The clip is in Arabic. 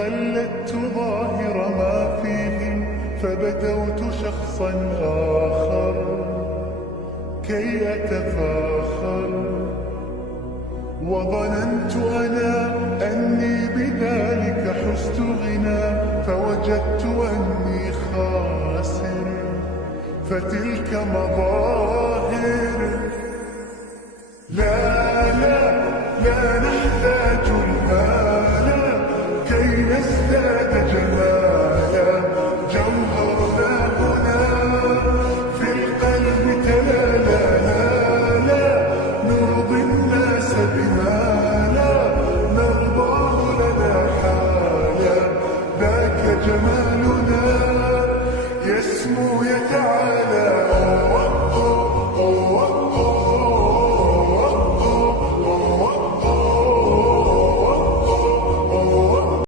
قلدت ظاهر ما فيهم فبدوت شخصا آخر كي أتفاخر، وظننت أنا أني بذلك حزت غنى، فوجدت أني خاسر. فتلك مظاهر. لا لا لا نحتاج المال كي نزداد جمالا، جوهرنا هنا في القلب تلالا. لا نرضي الناس بما لا نرضاه لنا حالا، ذاك جمالنا يسمو يتعالى.